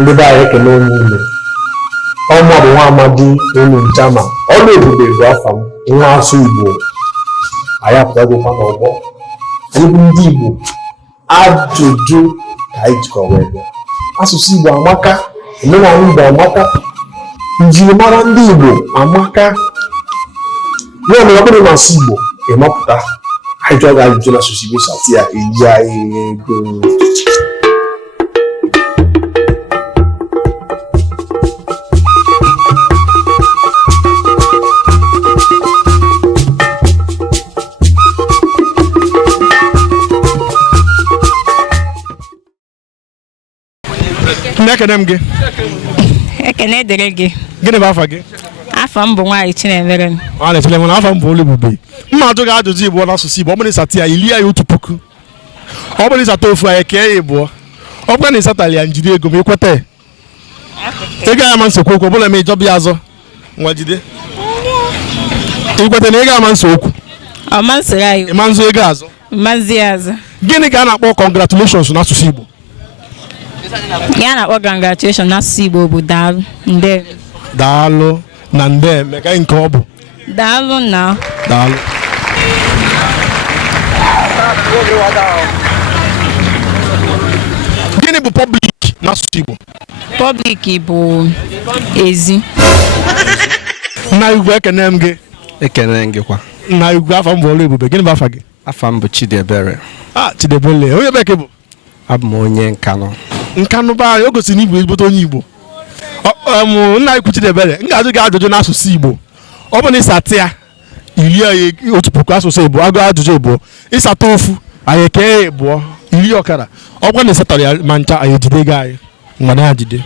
ndị be anyị ekele onye ime ọma bụ nwa amadi olu njama ọrụ ebube bụ afa m nwa asụ Igbo anyị apụtagokwa n'ọgbọ anyị bụ ndị Igbo ajụjụ ka anyị jikọrọ wee bịa asụsụ Igbo amaka omenala Igbo amaka njirimara ndị Igbo amaka ya mere ọ bụrụ na asụ Igbo ịmapụta anyị jụọ gị ajụjụ na asụsụ Igbo sati ya eji anyị ego Ekene m gị. Ekene dịrị gị. Gịnị bụ afa gị? Afa m bụ nwaanyị Chinemere. Ọ na-echele m na afa m bụ Olubube. Mma ajụ gị ajụjụ Igbo n'asụsụ Igbo ọ bụrụ ịsata ya ili ya 1,000. Ọ bụrụ ịsata ofu ya kee ya ịbụọ. Ọ bụrụ na ịsatala ya njide ego ma ikweta. Ị gaghị ama nsogbu okwu ọ bụla ma ịjọba ya azọ. Nwa jide. Ikweta na ị gaghị ama nsogbu okwu. Ọ ma nsogbu anyị. Ịma nso ego azọ. Mmazi azụ. Gịnị ka a na-akpọ congratulations n'asụsụ Igbo? Ya na-akpọ congratulations n'asụsụ Igbo bụ daalụ ndeeme. Daalụ na ndeeme ka nke ọ bụ. Daalụ na. Daalụ. Gịnị bụ public n'asụsụ Igbo? Public bụ ezi. Nna Igwe ekene m gị. Ekene m gị kwa. Nna Igwe afa m bụ Olubube. Gịnị bụ afa gị? Afa m bụ Chidebere. Chidebele. Onye bekee bụ? Abụ m onye Nkanụ. Nkanụ ba o gosiri n'Igbo ezigbote onye Igbo. Nna Igwe Chidebere m ga-ajụ gị ajụjụ n'asụsụ Igbo. Ọ bụ na ịsata ya iri ya 1,000 asụsụ Igbo agụ ajụjụ Igbo ịsata ofu anyị kee ya ịbụọ iri ọkara ọ bụrụ na ịsatara ya ma ncha anyị ejide gị anyị mgbe na jide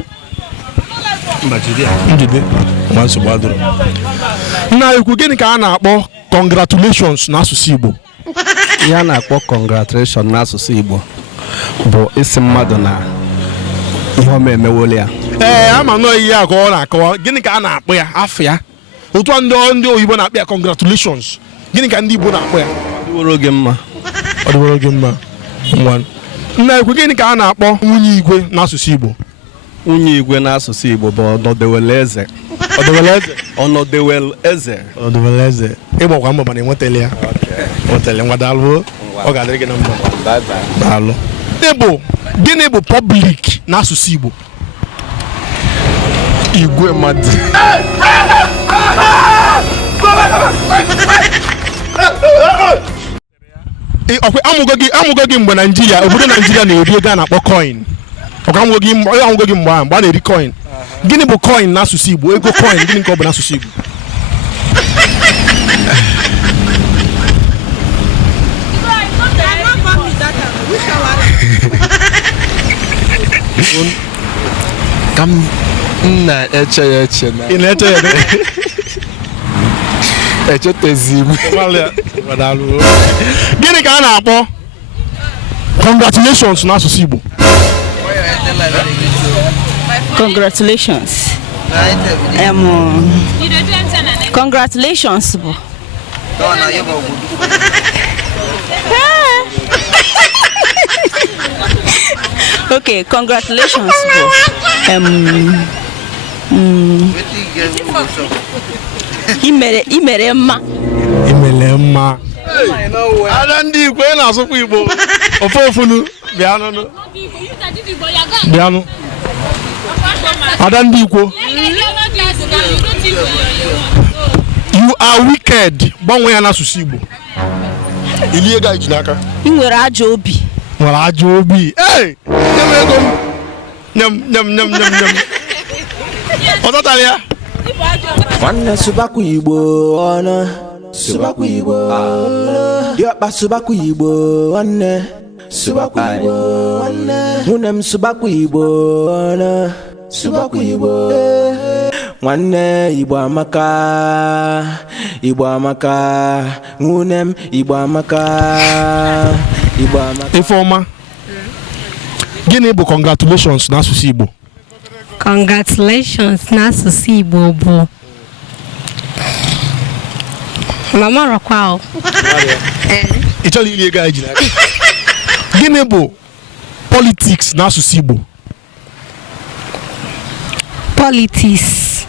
njide ma nsogbu adịrọ. Nna Igwe gịnị ka a na-akpọ congratulations n'asụsụ Igbo? Ihe a na-akpọ congratulations n'asụsụ Igbo bụ isi mmadụ na ihe ọma emewole ya. Ama nọ ihe a ka ọ na-akọwa gịnị ka a na-akpọ ya afọ ya otu ndị oyibo na-akpọ ya congratulations gịnị ka ndị Igbo na-akpọ ya? Ọ dịworo gị mma. Ọ dịworo gị mma. Nna Igwe gịnị ka a na-akpọ nwunye igwe n'asụsụ Igbo? Nwunye igwe n'asụsụ Igbo bụ ọnọdewele eze. Ọdịwele eze? Ọnọdewele eze. Ọdịwele eze. Ịgbakwa mbọ mana enwetala ya. Nwetala ngwa daalụ. Ọ ga-adịrị gị na mma. Daalụ. Gịnị bụ public n'asụsụ Igbo? Igwe mmadụ. Amụgo gị mgbe Naijiria obodo Naijiria na-eri ego a na-akpọ coin. Amụgo gị mgbe a na-eri coin. Gịnị bụ coin n'asụsụ Igbo? Ego coin gịnị ka ọ bụ n'asụsụ Igbo? Ka m na-eche ya eche na. Ị na-eche ya echetezi m. Gịnị ka a na-akpọ congratulations n'asụsụ Igbo? Congratulations. Congratulations bụ. Okay, congratulations bụ. Imere mma. Imere mma. Ada ndị Igbo na-asụkwa Igbo. Ofofunu bịanụ. Bịanụ. Ada ndị Igbo. You are wicked. Gbanwee ya n'asụsụ Igbo. Ili ego iji n'aka. Ị nwere ajọ obi. Nwere ajọ obi. Ee! Nyem ego m. Nyem. Ọ tatara ya? Nwanne subakwa Igbo ọnụ. Subakwa Igbo ọnụ. Diọkpa subakwa Igbo nwanne. Subakwa Igbo nwanne. Nwunye m subakwa Igbo ọnụ. Subakwa Igbo. Nwanne Igbo amaka. Igbo amaka. Nwunye m Igbo amaka. Igbo amaka. Ifeọma. Gịnị bụ congratulations n'asụsụ Igbo? Congratulations n'asụsụ Igbo bụ mama rọkwa. Ị chọrọ ili ego anyị ji n'aka. Gịnị bụ politics n'asụsụ Igbo? Politics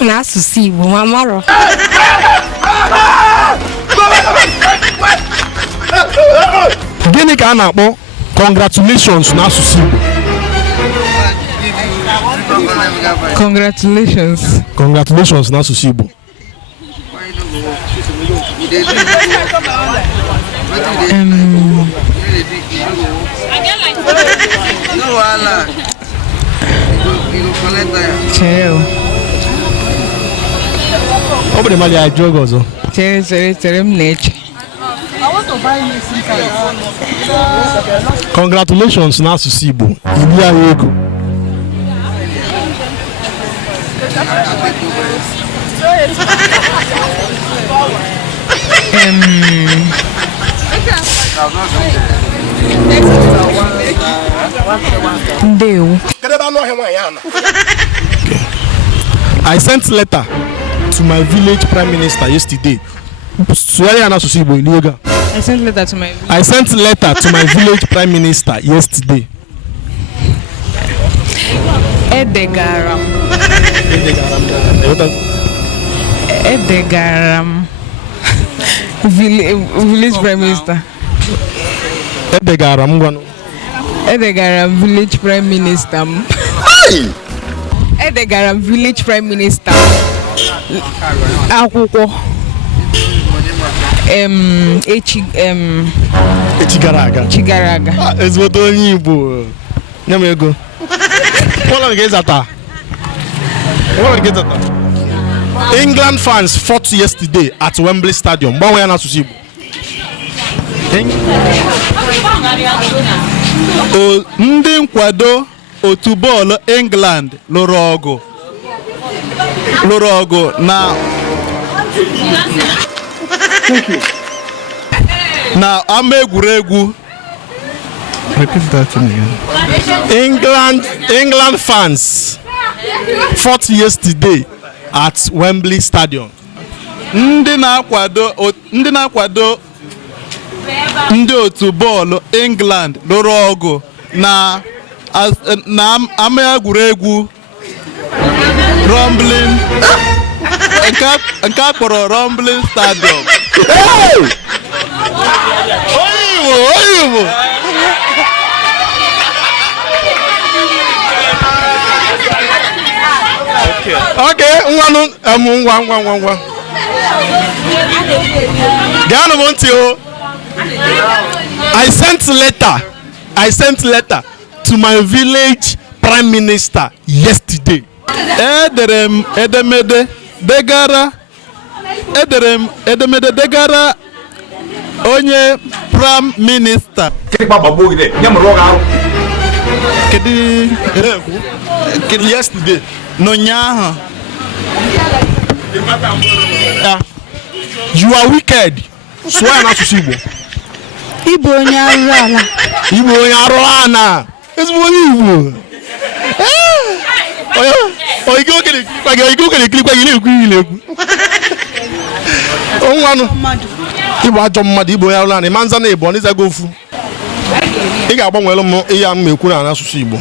n'asụsụ Igbo ma marọ. Gịnị ka a na-akpọ congratulations n'asụsụ Igbo? Congratulations n'asụsụ Igbo. Ọ bụrụ mmadụ ya jụọ oge ọzọ. Chere m na-eche. Congratulations n'asụsụ Igbo. Iri ahụ ego. Ndewo. I sent letter to my village prime minister yesterday. I sent letter to my I sent letter to my village prime minister yesterday. Edegaram village prime minister. Edegaram village prime minister. Edegaram village prime minister. Akwụkwọ. Echi gara aga. Ezigbote onye Igbo. Nye m ego. England fans fought yesterday at Wembley Stadium. Gbanwe ya n'asụsụ Igbo. Ndị nkwado otu bọọlụ England lụrụ ọgụ na ama egwuregwu. Repeat that to me again. England fans fought yesterday at Wembley Stadium. Ndị na-akwado ndị otu bọọlụ England lụrụ ọgụ na ama egwuregwu Rumbling nke a kpọrọ Rumbling Stadium. Oyibo. Okay, ngwa. Gaanụ m ntị o. I sent letter to my village prime minister yesterday. Edere m edemede degara onye prime minister. Kedu yesterday? N'ụnyaahụ. You are wicked. Sụọ ya n'asụsụ Igbo. Ịbụ onye arụrụ ala. Igbo onye arụrụ ala. Ezigbo onye Igbo. Oige okele klikwa gị na-ekwu. Onwanụ. Igbo ajọ mmadụ, Igbo onye arụrụ ala. Ịma nza na Igbo n'ịzago ofu. Ị ga-agbanwere m ihe a m ekwu n'asụsụ Igbo.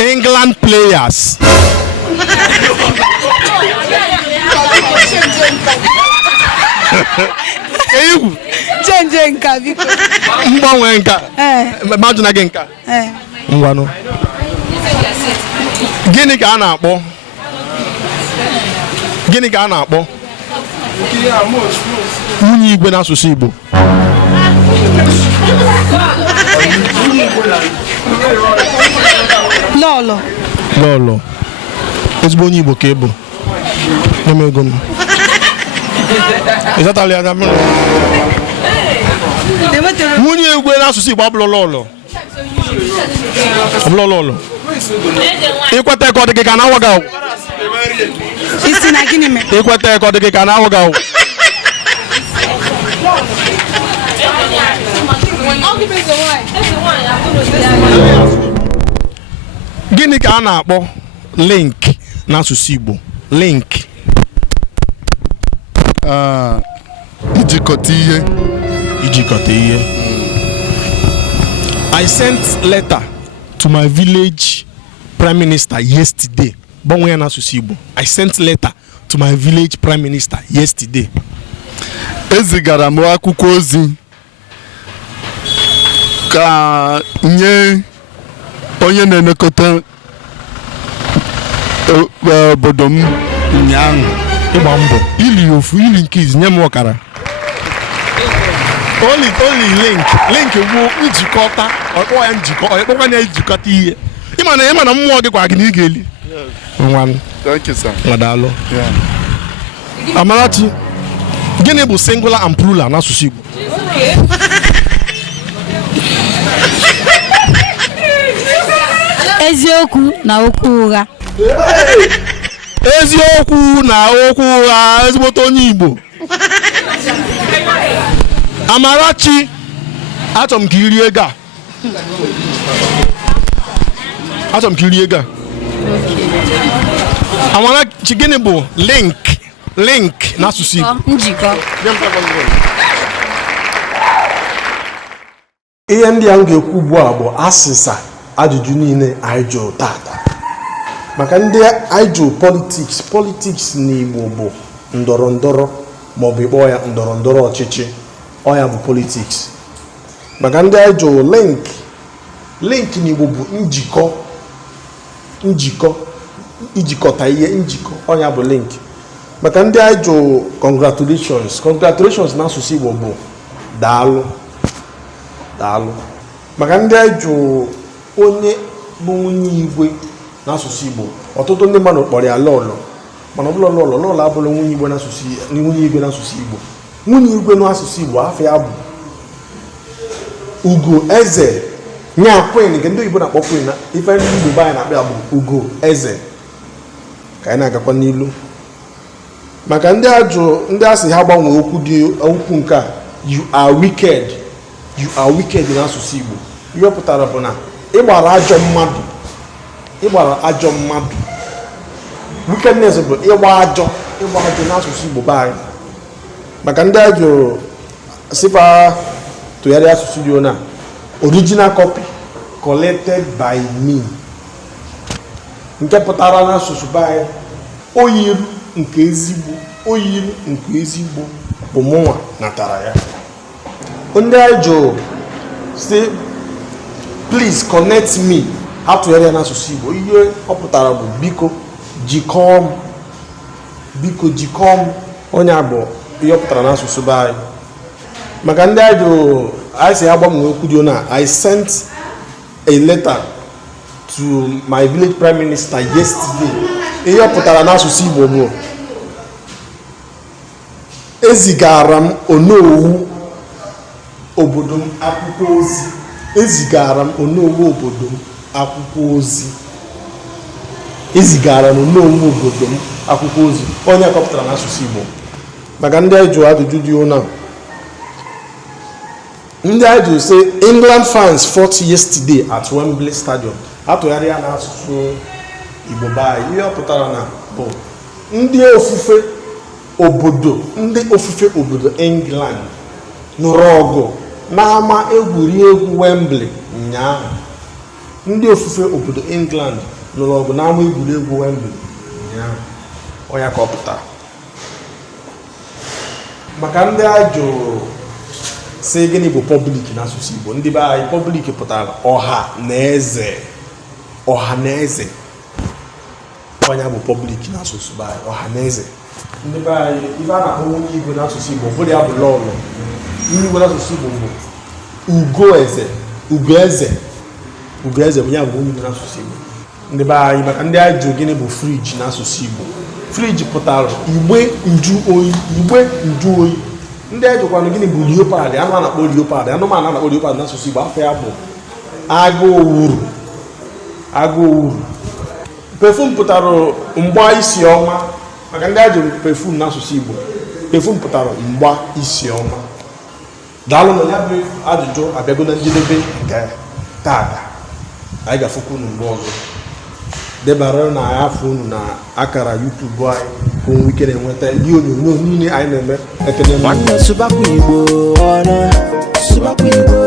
England players. Change nka biko. Mgbanwe nka. Mmadụ na gị nka. Ngwanụ. Gịnị ka a na-akpọ? Nwunye igwe n'asụsụ Igbo. Lọlọ. Ezigbo onye Igbo ka ị bụ. Nye ego m. Ịzatala ya na nwunye igwe n'asụsụ Igbo abụrụ lọlọ. Ikweta ka ọ dị gị ka na-awụ gị. Isi na gịnị mere? Ikweta ka ọ dị gị ka na-awụ gị. Gịnị ka a na-akpọ link n'asụsụ Igbo? Link. Ijikọta ihe. I sent letter to my village prime minister yesterday. Bonwe na Asusu Igbo. I sent letter to my village prime minister yesterday. Ezigara m akwụkwọ ozi ka nye onye na-elekọta obodo m ụnyaahụ. Ịgba mbọ ili ofu ili nke izi nye m ọkara. Only link bụ njikọta ọkpọ ya njikọ ọkpọkwa na njikọta ihe. Ịma na mmụọ gị kwa gị na ị ga-eli. Nwanne. Thank you, sir. Nwadalụ. Amarachi, gịnị bụ singular and plural n'asụsụ Igbo? Eziokwu na okwu ụgha. Eziokwu na okwu ụgha, ezigbote onye Igbo. Amarachi, achọrọ m ka iri ego a. Achọrọ m ka iri ego a. Amarachi, gịnị bụ link n'asụsụ Igbo? Njikọ. Ihe ndị a m ga-ekwu ugbu a bụ asịsa ajụjụ niile anyị jụrụ tata. Maka ndị anyị jụrụ politiks n'Igbo bụ ndọrọ ndọrọ maọbụ ịkpọ ya ndọrọ ndọrọ ọchịchị, ọ ya bụ politiks. Maka ndị anyị jụrụ link n'Igbo bụ njikọ ijikọta ihe, njikọ, ọ ya bụ link. Maka ndị anyị jụrụ congratulations n'asụsụ Igbo bụ daalụ. Maka ndị anyị jụrụ onye bụ nwunye igwe n'asụsụ Igbo, ọtụtụ ndị mmadụ kpọrọ ya lọlọ, mana ọ bụla lọlọ abụrụ nwunye igwe n'asụsụ Igbo. Nwunye igwe n'asụsụ Igbo afọ ya bụ ugo eze, nya queen, nke ndị Igbo na-akpọ queen, ife ndị Igbo be anyị na-akpọ bụ ugo eze. Ka anyị na-agakwa n'ilu. Maka ndị asị ha gbanwee okwu nke a, you are wicked n'asụsụ Igbo. Ihe pụtara bụ na ịgbara ajọ mmadụ. Wickedness bụ ịgba ajọ n'asụsụ Igbo be anyị. Maka ndị a jụrụ sifa tụgharịa asụsụ Igbo na original copy collected by me, nke pụtara n'asụsụ be anyị oyiru nke ezigbo bụ mụnwa natara ya. Ndị anyị jụrụ si please connect me, ha tụgharịa n'asụsụ Igbo, ihe ọ pụtara bụ biko jikọọ m, onye bụ ihe ọ pụtara n'asụsụ be anyị. Maka ndị anyị jụrụ anyị si ha gbanwee okwu dị na I sent a letter to my village prime minister yesterday. Ihe ọ pụtara n'asụsụ Igbo bụ ezigara m onowu obodo m akwụkwọ ozi. Onye akọpụtara n'asụsụ Igbo. Maka ndị anyị jụrụ ajụjụ dị ụna, ndị anyị jụrụ sị England fans fought yesterday at Wembley Stadium. Atụgharịa n'asụsụ Igbo be anyị, ihe ọ pụtara na bụ ndị ofufe obodo England nụrụ ọgụ n'ama egwuregwu Wembley ụnyaahụ. Ndị ofufe obodo England nụrụ ọgụ n'ama egwuregwu Wembley ụnyaahụ. Onye ka ọ pụtara. Maka ndị a jụrụ sị gịnị bụ public n'asụsụ Igbo, ndị be anyị public pụtara ọha na eze. Onye bụ public n'asụsụ be anyị, ọha na eze. Ndị be anyị ife a na-akpọ nwunye igwe n'asụsụ Igbo bụrụ ya bụ lọlọ. Nwunye igwe n'asụsụ Igbo bụ ugo eze bụ ya bụ nwunye igwe n'asụsụ Igbo. Ndị be anyị maka ndị anyị jụrụ gịnị bụ friji n'asụsụ Igbo. Friji pụtara igbe nju oyi. Ndị anyị jụkwanụ gịnị bụ leopard, anụmanụ a na-akpọ leopard n'asụsụ Igbo, afọ ya bụ agụowuru. Perfume pụtara mgba isi ọma. Maka ndị ajụrụ perfume n'asụsụ Igbo, perfume pụtara mgba isi ọma. Daalụ na ya bụ ajụjụ abịago na njedebe nke taata. Anyị ga-afụkwa unu mgbe ọzọ. Debara na afọ unu na akara YouTube anyị ka onwe ike na-enweta ihe onyonyo niile anyị na-eme. Ekene Nwanne Subakwu Igbo ọnụ, Subakwu Igbo,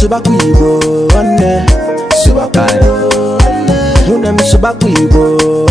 Subakwu Igbo nwanne. nwanne m Suba Igbo